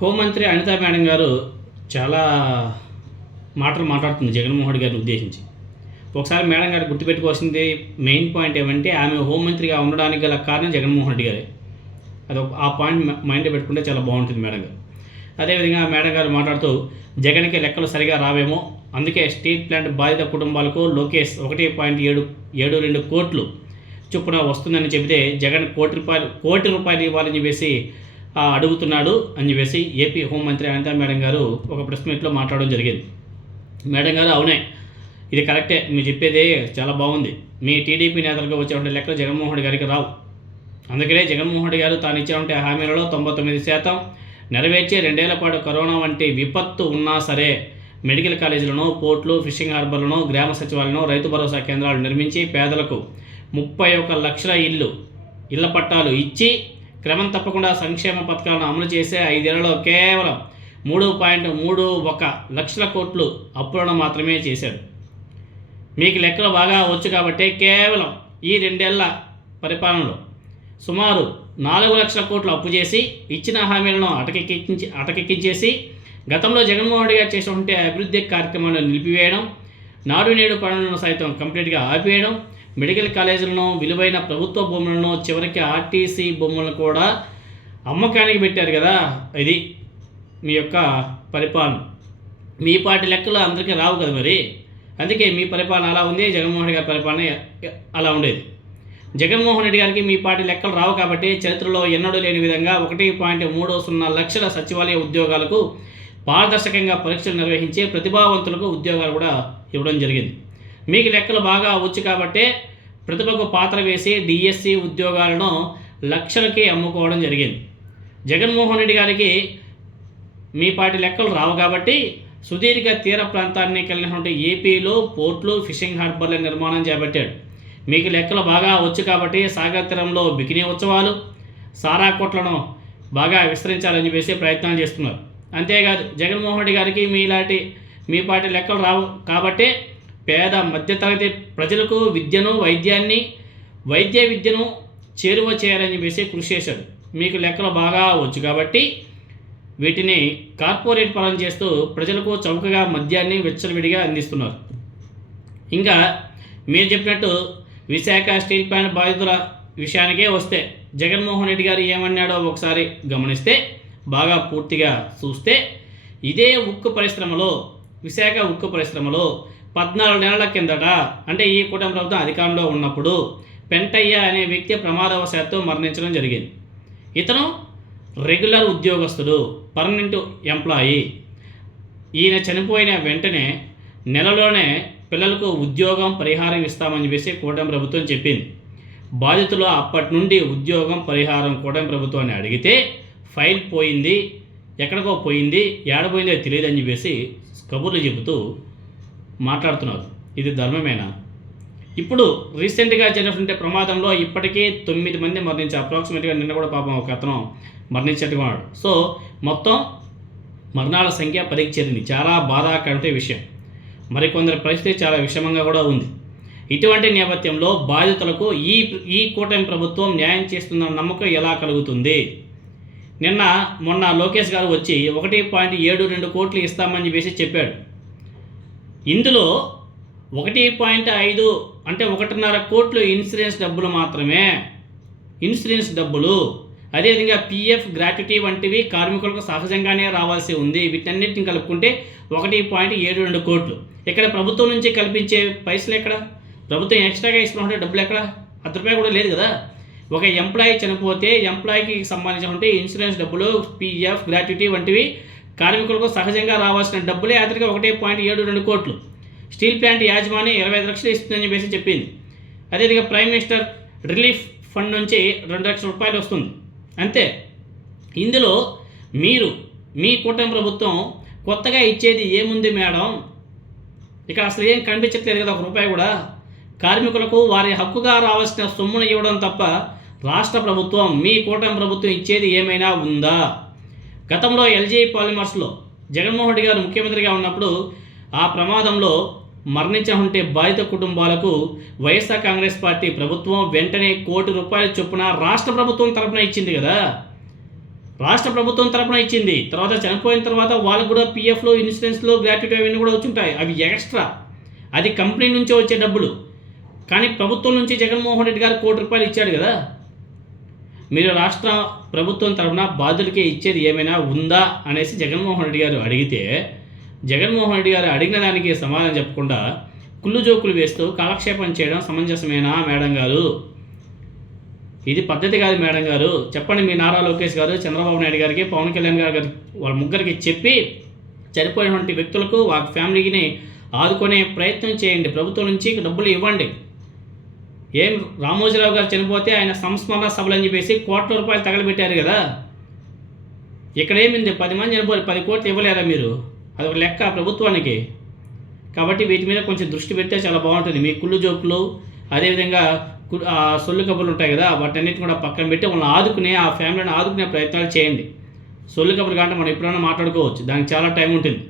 హోంమంత్రి అనితా మేడం గారు చాలా మాటలు మాట్లాడుతుంది జగన్మోహన్ రెడ్డి గారిని ఉద్దేశించి. ఒకసారి మేడం గారు గుర్తుపెట్టుకోవాల్సింది మెయిన్ పాయింట్ ఏమంటే ఆమె హోంమంత్రిగా ఉండడానికి గల కారణం జగన్మోహన్ రెడ్డి గారే. ఆ పాయింట్ మైండ్లో పెట్టుకుంటే చాలా బాగుంటుంది మేడం గారు. అదేవిధంగా మేడం గారు మాట్లాడుతూ జగన్కి లెక్కలు సరిగా రావేమో, అందుకే స్టీల్ ప్లాంట్ బాధిత కుటుంబాలకు లోకేష్ 1.72 కోట్లు చొప్పున వస్తుందని చెబితే జగన్ కోటి రూపాయలు ఇవ్వాలని చెప్పేసి అడుగుతున్నాడు అని చెప్పేసి ఏపీ హోంమంత్రి అనితా మేడం గారు ఒక ప్రెస్ మీట్లో మాట్లాడడం జరిగింది. మేడం గారు అవునే, ఇది కరెక్టే, మీరు చెప్పేది చాలా బాగుంది. మీ టీడీపీ నేతలకు వచ్చేటువంటి లెక్కలు జగన్మోహన్ రెడ్డి గారికి రావు. అందుకనే జగన్మోహన్ రెడ్డి గారు తాను ఇచ్చినటువంటి హామీలలో 99% నెరవేర్చి 2 ఏళ్ల పాటు కరోనా వంటి విపత్తు ఉన్నా సరే మెడికల్ కాలేజీలను, పోర్టులు, ఫిషింగ్ హార్బర్లను, గ్రామ సచివాలయాలను, రైతు భరోసా కేంద్రాలు నిర్మించి పేదలకు 31 లక్షల ఇళ్ల పట్టాలు ఇచ్చి క్రమం తప్పకుండా సంక్షేమ పథకాలను అమలు చేసే 5 ఏళ్లలో కేవలం 3.31 లక్షల కోట్లు అప్పులను మాత్రమే చేశాడు. మీకు లెక్కలు బాగా వచ్చు కాబట్టి కేవలం ఈ 2 ఏళ్ల పరిపాలనలో సుమారు 4 లక్షల కోట్లు అప్పు చేసి ఇచ్చిన హామీలను అటకెక్కించేసి గతంలో జగన్మోహన్ రెడ్డి గారు చేసినటువంటి అభివృద్ధి కార్యక్రమాలను నిలిపివేయడం, నాడు నేడు పనులను సైతం కంప్లీట్గా ఆపివేయడం, మెడికల్ కాలేజీలను, విలువైన ప్రభుత్వ భూములను, చివరికి ఆర్టీసీ భూములను కూడా అమ్మకానికి పెట్టారు కదా. ఇది మీ యొక్క పరిపాలన. మీ పార్టీ లెక్కలు అందరికీ రావు కదా మరి. అందుకే మీ పరిపాలన అలా ఉంది, జగన్మోహన్ రెడ్డి గారి పరిపాలన అలా ఉండేది. జగన్మోహన్ రెడ్డి గారికి మీ పార్టీ లెక్కలు రావు కాబట్టి చరిత్రలో ఎన్నడూ లేని విధంగా 1.30 లక్షల సచివాలయ ఉద్యోగాలకు పారదర్శకంగా పరీక్షలు నిర్వహించి ప్రతిభావంతులకు ఉద్యోగాలు కూడా ఇవ్వడం జరిగింది. మీకు లెక్కలు బాగా వచ్చు కాబట్టి ప్రతిభకు పాత్ర వేసి డిఎస్సి ఉద్యోగాలను లక్షలకి అమ్ముకోవడం జరిగింది. జగన్మోహన్ రెడ్డి గారికి మీ పార్టీ లెక్కలు రావు కాబట్టి సుదీర్ఘ తీర ప్రాంతాన్ని కలిగినటువంటి ఏపీలో పోర్టులు, ఫిషింగ్ హార్బర్ల నిర్మాణం చేపట్టాడు. మీకు లెక్కలు బాగా వచ్చు కాబట్టి సాగర్ తీరంలో బికినీ ఉత్సవాలు, సారా కోట్లను బాగా విస్తరించాలని చెప్పేసి ప్రయత్నాలు చేస్తున్నారు. అంతేకాదు జగన్మోహన్ రెడ్డి గారికి మీ పార్టీ లెక్కలు రావు కాబట్టి పేద మధ్యతరగతి ప్రజలకు వైద్య విద్యను చేరువ చేయాలని చెప్పేసి కృషి చేశాడు. మీకు లెక్కలు బాగా వచ్చు కాబట్టి వీటిని కార్పొరేట్ పరం చేస్తూ ప్రజలకు చౌకగా మద్యాన్ని విచ్చలవిడిగా అందిస్తున్నారు. ఇంకా మీరు చెప్పినట్టు విశాఖ స్టీల్ ప్లాంట్ బాధితుల విషయానికే వస్తే జగన్మోహన్ రెడ్డి గారు ఏమన్నాడో ఒకసారి గమనిస్తే, బాగా పూర్తిగా చూస్తే, ఇదే విశాఖ ఉక్కు పరిశ్రమలో 14 నెలల కిందట, అంటే ఈ కూటమి ప్రభుత్వం అధికారంలో ఉన్నప్పుడు పెంటయ్య అనే వ్యక్తి ప్రమాదవశాత్తు మరణించడం జరిగింది. ఇతను రెగ్యులర్ ఉద్యోగస్తుడు, పర్మనెంట్ ఎంప్లాయీ. ఈయన చనిపోయిన వెంటనే నెలలోనే పిల్లలకు ఉద్యోగం పరిహారం ఇస్తామని చెప్పేసి కూటమి ప్రభుత్వం చెప్పింది. బాధితులు అప్పటి నుండి ఉద్యోగం పరిహారం కూటమి ప్రభుత్వాన్ని అడిగితే ఫైల్ పోయింది, ఎక్కడికో పోయింది, ఏడపోయిందో తెలియదని చెప్పేసి కబుర్లు చెబుతూ మాట్లాడుతున్నారు. ఇది ధర్మమేనా? ఇప్పుడు రీసెంట్గా జరిగినటువంటి ప్రమాదంలో ఇప్పటికీ 9 మంది మరణించారు. అప్రాక్సిమేట్గా నిన్న కూడా పాపం ఒక అతను మరణించినట్టుగా ఉన్నాడు. సో మొత్తం మరణాల సంఖ్య 10కి చేరింది. చాలా బాధాకరమైన విషయం. మరికొందరి పరిస్థితి చాలా విషమంగా కూడా ఉంది. ఇటువంటి నేపథ్యంలో బాధితులకు ఈ కూటమి ప్రభుత్వం న్యాయం చేస్తుందన్న నమ్మకం ఎలా కలుగుతుంది? మొన్న లోకేష్ గారు వచ్చి 1.72 కోట్లు ఇస్తామని చెప్పేసి చెప్పాడు. ఇందులో 1.5 అంటే 1.5 కోట్లు ఇన్సూరెన్స్ డబ్బులు మాత్రమే. అదేవిధంగా పిఎఫ్, గ్రాట్యుటీ వంటివి కార్మికులకు సహజంగానే రావాల్సి ఉంది. వీటన్నిటిని కలుపుకుంటే 1.72 కోట్లు. ఇక్కడ ప్రభుత్వం నుంచి కల్పించే పైసలు ఎక్కడ? ప్రభుత్వం ఎక్స్ట్రాగా ఇస్తున్నటువంటి డబ్బులు ఎక్కడ? ₹10 కూడా లేదు కదా. ఒక ఎంప్లాయీ చనిపోతే ఎంప్లాయీకి సంబంధించినటువంటి ఇన్సూరెన్స్ డబ్బులు, పిఎఫ్, గ్రాట్యుటీ వంటివి కార్మికులకు సహజంగా రావాల్సిన డబ్బులే అతనికి 1.72 కోట్లు. స్టీల్ ప్లాంట్ యాజమాన్యం 25 లక్షలు ఇస్తుందని చెప్పేసి చెప్పింది. అదేవిధంగా ప్రైమ్ మినిస్టర్ రిలీఫ్ ఫండ్ నుంచి 2 లక్షల రూపాయలు వస్తుంది. అంతే. ఇందులో మీ కూటమి ప్రభుత్వం కొత్తగా ఇచ్చేది ఏముంది మేడం? ఇక్కడ అసలు ఏం కనిపించట్లేదు కదా, ₹1 కూడా. కార్మికులకు వారి హక్కుగా రావాల్సిన సొమ్మును ఇవ్వడం తప్ప రాష్ట్ర ప్రభుత్వం, మీ కూటమి ప్రభుత్వం ఇచ్చేది ఏమైనా ఉందా? గతంలో ఎల్జీ పాలిమర్స్లో జగన్మోహన్ రెడ్డి గారు ముఖ్యమంత్రిగా ఉన్నప్పుడు ఆ ప్రమాదంలో మరణించినటువంటి బాధిత కుటుంబాలకు వైఎస్ఆర్ కాంగ్రెస్ పార్టీ ప్రభుత్వం వెంటనే ₹1 కోటి చొప్పున రాష్ట్ర ప్రభుత్వం తరపున ఇచ్చింది కదా. రాష్ట్ర ప్రభుత్వం తరపున ఇచ్చింది. తర్వాత చనిపోయిన తర్వాత వాళ్ళకు కూడా పీఎఫ్లో, ఇన్సూరెన్స్లో, గ్రాట్యుటీ అవన్నీ కూడా వచ్చుంటాయి. అవి ఎక్స్ట్రా. అది కంపెనీ నుంచే వచ్చే డబ్బులు. కానీ ప్రభుత్వం నుంచి జగన్మోహన్ రెడ్డి గారు ₹1 కోటి ఇచ్చాడు కదా. మీరు రాష్ట్ర ప్రభుత్వం తరపున బాధ్యులకే ఇచ్చేది ఏమైనా ఉందా అనేసి జగన్మోహన్ రెడ్డి గారు అడిగితే, జగన్మోహన్ రెడ్డి గారు అడిగిన దానికి సమాధానం చెప్పకుండా కుళ్ళు జోకులు వేస్తూ కాలక్షేపం చేయడం సమంజసమేనా మేడం గారు? ఇది పద్ధతి కాదు మేడం గారు. చెప్పండి మీ నారా లోకేష్ గారు, చంద్రబాబు నాయుడు గారికి, పవన్ కళ్యాణ్ గారు వాళ్ళ ముగ్గురికి చెప్పి చనిపోయినటువంటి వ్యక్తులకు వాళ్ళ ఫ్యామిలీని ఆదుకునే ప్రయత్నం చేయండి. ప్రభుత్వం నుంచి డబ్బులు ఇవ్వండి. ఏం రామోజీరావు గారు చనిపోతే ఆయన సంస్మరణ సభలు అని చెప్పేసి ₹1 కోట్ల తగలబెట్టారు కదా. ఇక్కడ ఏమింది, 10 మంది చనిపోయి 10 కోట్లు ఇవ్వలేరా మీరు? అదొక లెక్క ప్రభుత్వానికి. కాబట్టి వీటి మీద కొంచెం దృష్టి పెడితే చాలా బాగుంటుంది. మీ కుళ్ళు జోకులు, అదేవిధంగా సొల్లు కబుర్లు ఉంటాయి కదా, వాటన్నిటిని కూడా పక్కన పెట్టి వాళ్ళని ఆదుకునే, ఆ ఫ్యామిలీని ఆదుకునే ప్రయత్నాలు చేయండి. సొల్లు కబుర్లు కంటే మనం ఎప్పుడైనా మాట్లాడుకోవచ్చు, దానికి చాలా టైం ఉంటుంది.